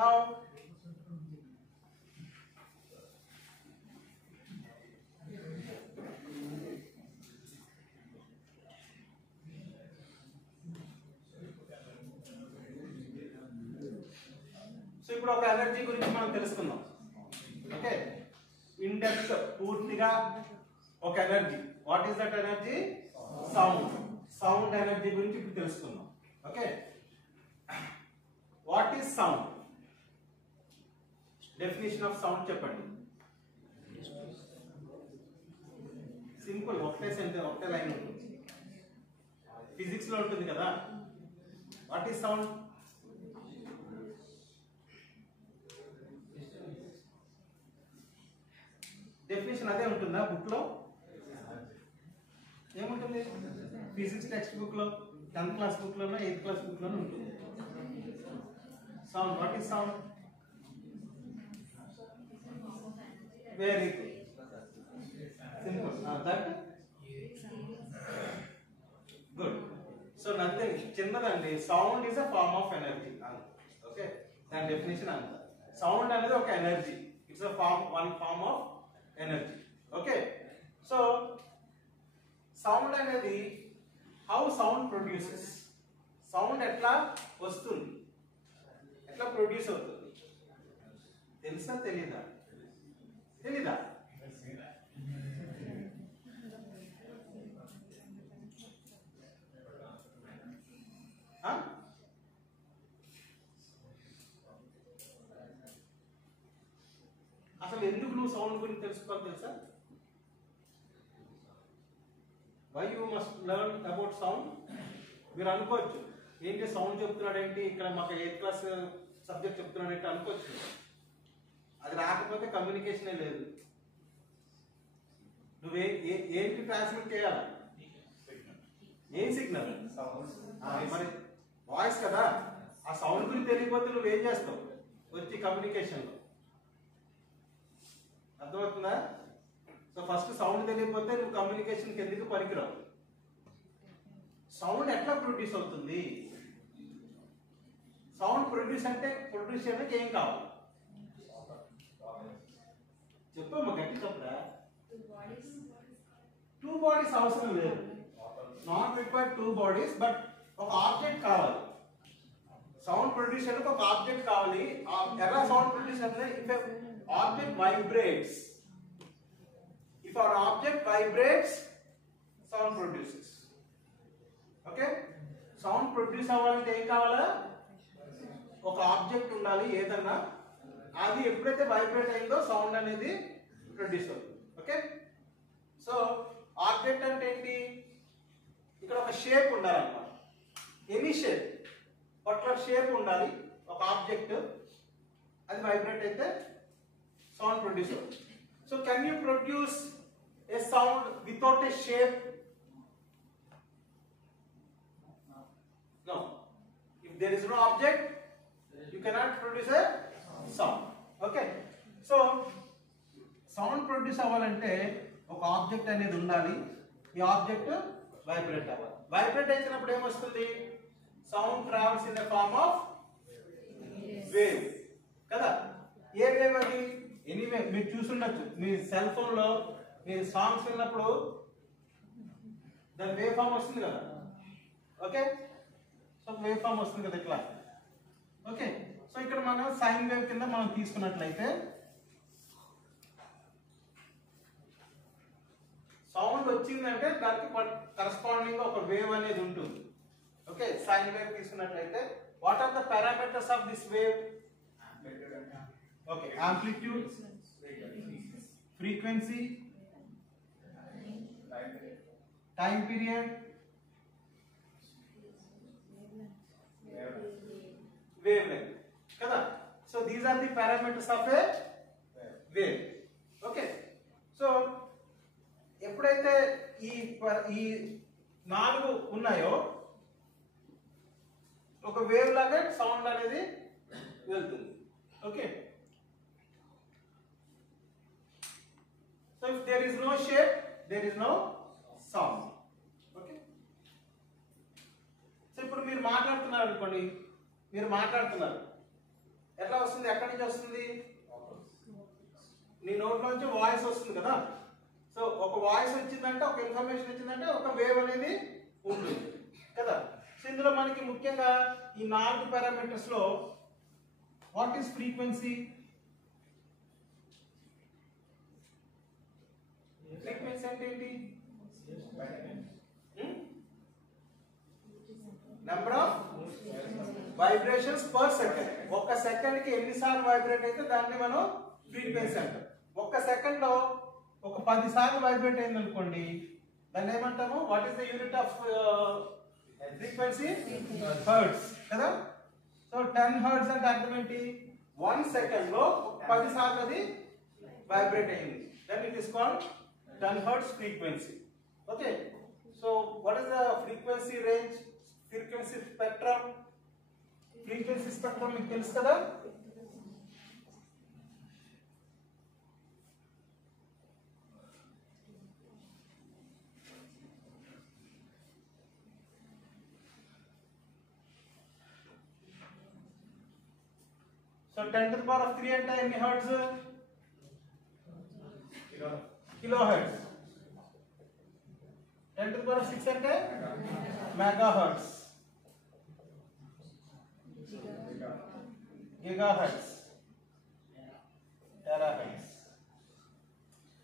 Now so ఇప్పుడు ఒక energy గురించి మనం తెలుసుకుందాం. ఓకే, ఇన్ డెప్త్ పూర్తిగా ఒక energy. What is that energy? Sound. Sound energy గురించి ఇప్పుడు తెలుసుకుందాం. Okay, what is sound? Definition of sound చెప్పండి. సింపుల్, ఒకటే సెంటెన్స్, ఒకటే లైన్ ఉంటుంది. ఫిజిక్స్ లో ఉంటుంది కదా. What is sound? డెఫినేషన్ అదే ఉంటుందా బుక్ లో? ఏముంటుంది? ఫిజిక్స్ టెక్స్ట్ బుక్ లో, 10th క్లాస్ బుక్ లోనో 8th క్లాస్ బుక్ లోనో ఉంటుంది. Sound. What is sound? Very good, simple. That good. So nothing, చిన్నదండి. Sound is a form of energy. Okay, దాని డెఫినేషన్ అంత. సౌండ్ అనేది ఒక energy. It's a form, one form of energy. Okay, so sound అనేది how sound produces. Sound ఎట్లా వస్తుంది, ఎట్లా produce అవుతుంది? తెలుసా తెలీదా? తెలీదా? అసలు ఎందుకు నువ్వు సౌండ్ గురించి తెలుసుకోవాలి తెలుసా? Why you must learn about sound. మీరు అనుకోవచ్చు, ఏంటి సౌండ్ చెప్తున్నాడు ఏంటి, ఇక్కడ మాకు 8th క్లాస్ సబ్జెక్ట్ చెప్తున్నాడు ఏంటి అనుకోవచ్చు. అది రాకపోతే కమ్యూనికేషనే లేదు. నువ్వే ఏంటి ట్రాన్స్మిట్ చేయాలి? ఏం సిగ్నల్? మరి వాయిస్ కదా. ఆ సౌండ్ గురించి తెలియకపోతే నువ్వేం చేస్తావు వచ్చి కమ్యూనికేషన్ లో? అర్థమవుతుందా? సో ఫస్ట్ సౌండ్ తెలియకపోతే నువ్వు కమ్యూనికేషన్కి ఎందుకు పనికిరావు. సౌండ్ ఎట్లా ప్రొడ్యూస్ అవుతుంది? సౌండ్ ప్రొడ్యూస్ చేయడానికి ఏం కావాలి చెప్పమ్మా, గట్టి చెప్పరా. 2 బాడీస్ అవసరం లేదు. నాట్ రిక్వైర్డ్ 2 బాడీస్, బట్ ఒక ఆబ్జెక్ట్ కావాలి. సౌండ్ ప్రొడ్యూస్ చేయడానికి ఒక ఆబ్జెక్ట్ కావాలి. ఎలా సౌండ్ ప్రొడ్యూస్ అంటే, if object vibrates, if our object vibrates, sound produces. Okay, sound produce అవ్వాలంటే ఏం కావాలా? ఒక ఆబ్జెక్ట్ ఉండాలి ఏదన్నా. అది ఎప్పుడైతే వైబ్రేట్ అయిందో సౌండ్ అనేది ప్రొడ్యూస్ అవుతుంది. ఓకే, సో ఆబ్జెక్ట్ అంటే ఏంటి? ఇక్కడ ఒక షేప్ ఉండాలన్నమాట. ఎనీ షేప్, పర్టికులర్ షేప్ ఉండాలి ఒక ఆబ్జెక్ట్. అది వైబ్రేట్ అయితే sound producer. So can you produce a sound without a shape? No. If there is no object, you cannot produce a sound. Okay, so sound produce అవ్వాలంటే ఒక object అనేది ఉండాలి. ఈ object vibrate అవ్వాలి. Vibrate అయినప్పుడు ఏమొస్తుంది? Sound travels in the form of wave కదా. ఏ వేవ్ అది? ఎనీవే మీరు చూసుండొచ్చు మీ సెల్ ఫోన్ లో, మీరు సాంగ్స్ విన్నప్పుడు దాని వేవ్ ఫామ్ వస్తుంది కదా. ఓకే, సో వేవ్ ఫామ్ వస్తుంది కదా ఇట్లా. ఓకే, సో ఇక్కడ మనం సైన్ వేవ్ కింద మనం తీసుకున్నట్లయితే సౌండ్ వచ్చిందంటే దానికి కరస్పాండింగ్ ఒక వేవ్ అనేది ఉంటుంది. ఓకే, సైన్ వేవ్ తీసుకున్నట్లయితే what are the parameters of this wave? Okay, amplitude, frequency, time period, wavelength. Kada? So these are the parameters of a wave. Okay, so ఎప్పుడైతే ఈ 4 ఉన్నాయో ఒక వేవ్ లాగా సౌండ్ అనేది వెళ్తుంది. Okay, so if there is no shape, there is no sound. Okay, so ఇప్పుడు మీరు మాట్లాడుతున్నారు అనుకోండి, మీరు మాట్లాడుతున్నారు, ఎట్లా వస్తుంది? ఎక్కడి నుంచి వస్తుంది? నీ నోట్లోంచి వాయిస్ వస్తుంది కదా. సో ఒక వాయిస్ వచ్చిందంటే, ఒక ఇన్ఫర్మేషన్ వచ్చిందంటే ఒక వేవ్ అనేది ఉంటుంది కదా. సో ఇందులో మనకి ముఖ్యంగా ఈ 4 పారామీటర్స్ లో వాట్ ఈస్ ఫ్రీక్వెన్సీ? ఫ్రీక్వెన్సీ అంటే ఏంటి? Number of vibrations per second. ఒక్క సెకండ్ కి ఎన్నిసార్లు వైబ్రేట్ అయితే దాన్ని మనం ఫ్రీక్వెన్సీ అంటాం. ఒక్క సెకండ్ లో ఒక 10 సార్లు వైబ్రేట్ అయింది అనుకోండి, దాన్ని ఏమంటాము? What is the unit off frequency? Hertz కదా. సో 10 హెర్ట్జ్ అంటే అర్థం ఏంటి? 1 సెకండ్ లో 10 సార్లు అది వైబ్రేట్ అయింది. Then it is called 10 hertz frequency. Okay. So what is the frequency range? Frequency spectrum. Frequency spectrum మీకు తెలుసు కదా. సో 10 to the power of 3 అంటే ఎన్ని hertz? Kilohertz. 10 to the power of 6 అంటే megahertz, gigahertz, terahertz.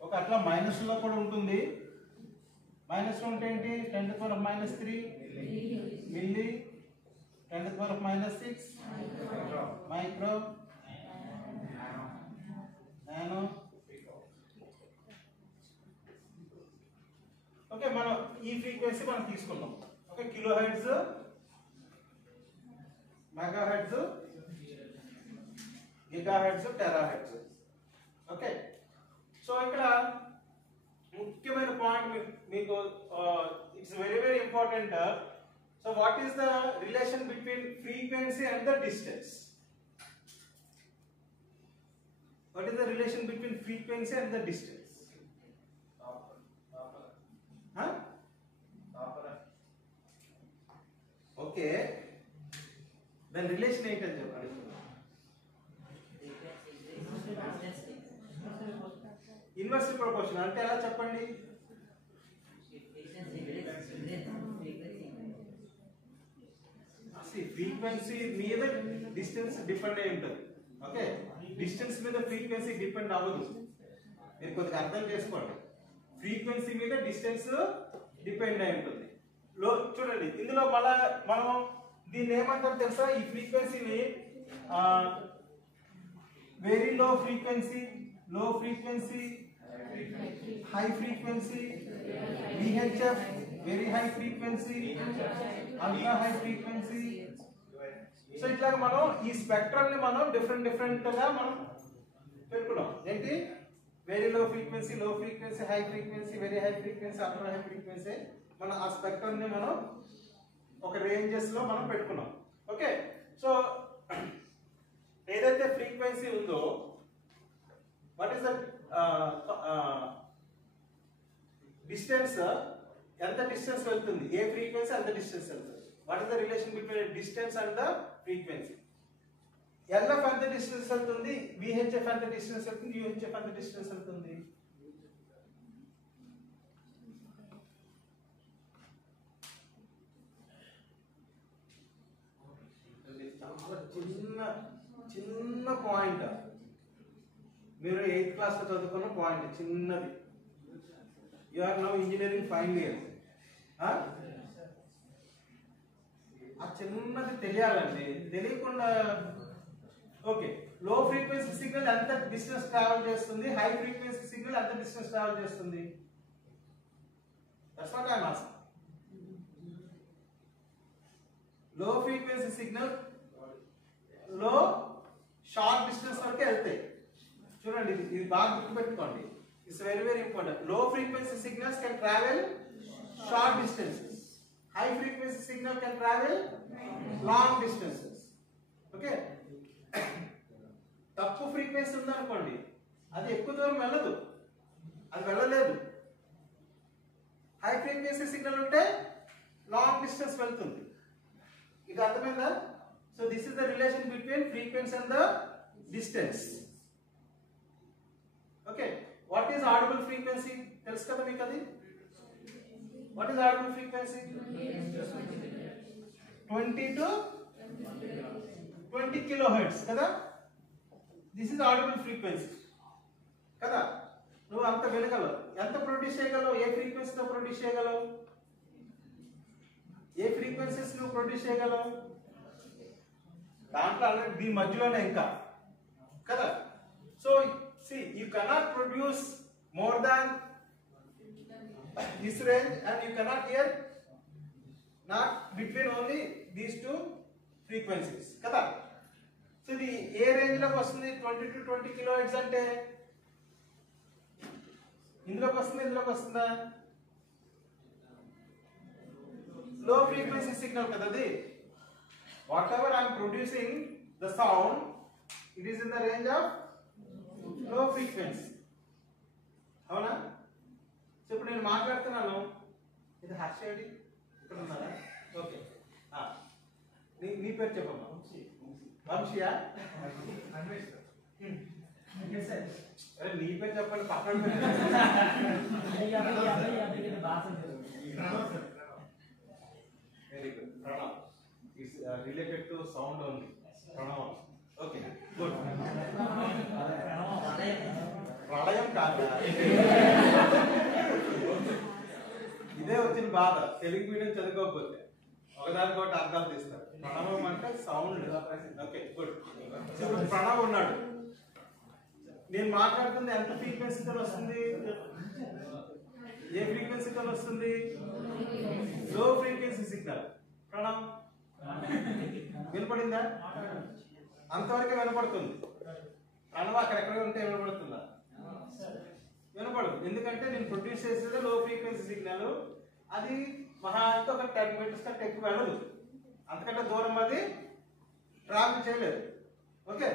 ఒక అట్లా minus లో కూడా ఉంటుంది. మైనస్ లో ఉంటే ఏంటి? 10 to the power of -3 milli, 10 to the power of -6 micro, nano. Okay, మనం ఈ ఫ్రీక్వెన్సీ మనం తీసుకున్నాం. Okay, kilo hertz, mega hertz, gigahertz, Tera hertz. Okay. So ఇక్కడ ముఖ్యమైన పాయింట్ మీకు, it's very very important. So what is the relation between frequency and the distance? What is the relation between frequency and the distance? Huh? Okay. Then relation ఏంటని చెప్పండి. Inversely proportional అంటే ఎలా చెప్పండి? Frequency మీద distance depend అయి ఉంటుంది. Okay, distance మీద frequency depend అవ్వదు. మీరు కొద్దిగా అర్థం చేసుకోండి. ఫ్రీక్వెన్సీ మీద డిస్టెన్స్ డిపెండ్ అయి ఉంటుంది. చూడండి, ఇందులో మళ్ళా మనం దీన్ని ఏమంటాం తెలుసా? ఈ ఫ్రీక్వెన్సీని వెరీ లో ఫ్రీక్వెన్సీ, లో frequency, high frequency, VHF very high frequency, ultra high frequency. So ఇట్లా మనం ఈ స్పెక్ట్రమ్ ని మనం డిఫరెంట్ గా మనం పెట్టుకున్నాం. ఏంటి? వెరీ లో ఫ్రీక్వెన్సీ, లో frequency, high frequency, very high frequency, ultra high frequency. మనం ఆ స్పెక్ట్రమ్ ని మనం ఒక రేంజెస్ లో మనం పెట్టుకున్నాం. ఓకే. సో ఏదైతే ఫ్రీక్వెన్సీ ఉందో, వాట్ ఈస్ ద డిస్టెన్స్? ఎంత డిస్టెన్స్ వెళ్తుంది? ఏ ఫ్రీక్వెన్సీ అంత డిస్టెన్స్ వెళ్తుంది. What is the relation between distance and the frequency? LF ఎంత డిస్టెన్స్ వెళ్తుంది, VHF ఎంత డిస్టెన్స్ వెళ్తుంది, UHF ఎంత డిస్టెన్స్ వెళ్తుంది? చిన్న పాయింట్, మీరు 8th క్లాస్ లో చదువుకున్న పాయింట్, చిన్నది. You are now engineering final year. ఆ చిన్నది తెలియాలండి, తెలియకుండా. ఓకే, లో ఫ్రీక్వెన్సీ సిగ్నల్ ఎంత డిస్టెన్స్ ట్రావెల్ చేస్తుంది, హై ఫ్రీక్వెన్సీ సిగ్నల్ ఎంత డిస్టెన్స్ ట్రావెల్ చేస్తుంది? That's what I am asking. Low frequency signal లో షార్ట్ డిస్టెన్స్ వరకు వెళ్తాయి. చూడండి, ఇది బాగా గుర్తుపెట్టుకోండి. It's very very important. Low frequency signals can travel short distances. High frequency signal can travel long distances. Okay. తక్కువ frequency ఉందనుకోండి, అది ఎక్కువ దూరం వెళ్ళదు, అది వెళ్ళలేదు. హై ఫ్రీక్వెన్సీ సిగ్నల్ ఉంటే లాంగ్ డిస్టెన్స్ వెళ్తుంది. ఇది అర్థమైందా? So So this is the relation between frequency and the distance. Okay, what is audible frequency? Telusu kada meeku adi? What is audible frequency? 20 to 20 kilohertz kada? This is audible frequency kada? నువ్వు అంత వినగలవు. ఎంత produce చేయగలవు? ఏ ఫ్రీక్వెన్సీతో produce చేయగలవు? ఏ frequencies నువ్వు produce చేయగలవు? దాంట్లో అనేది దీని మధ్యలోనే ఇంకా కదా. So see, you cannot produce more than this range and you cannot hear not between only these two frequencies kada. So ఇది ఏ రేంజ్ లోకి వస్తుంది? 20 to 20 kilohertz అంటే ఇందులోకి వస్తుంది, ఇందులోకి వస్తుందా? లో ఫ్రీక్వెన్సీ సిగ్నల్ కదా అది. What ever I'm producing the sound, it is in the range of లో ఫ్రీక్వెన్సీ. అవునా? సో ఇప్పుడు నేను మాట్లాడుతున్నాను, ఇది హర్షేడి ఇక్కడ ఉన్నారా? ఓకే, నీ పేరు చెప్పమ్మా. వంశీయా? అరే నీ పేరు చెప్పండి, పక్కన very good. Pranav it's related to sound only. Pranav, okay good. ప్రళయం కాదు, ఇదే వచ్చిన బాధ. తెలుగు మీడియం చదువుకోకపోతే ఒకదానికొకటి అర్థాలు తీస్తారు. ప్రణవం అంటే సౌండ్. Okay good. ఇప్పుడు ప్రణవ్ ఉన్నాడు, నేను మాట్లాడుతుంది ఎంత ఫ్రీక్వెన్సీతో వస్తుంది? ఏ ఫ్రీక్వెన్సీతో వస్తుంది? లో ఫ్రీక్వెన్సీ సిగ్నల్. ప్రణవ్ వినపడిందా? అంతవరకే వినపడుతుంది. ప్రణవ్ అక్కడెక్కడ ఉంటే వినపడుతుందా? వినపడదు. ఎందుకంటే నేను ప్రొడ్యూస్ చేసేది లో ఫ్రీక్వెన్సీ సిగ్నల్. అది మహా అంటే ఒక 10 మీటర్స్ కంటే ఎక్కువ వెళ్ళదు, అంతకంటే దూరం అది ట్రావెల్ చేయలేదు. ఓకే,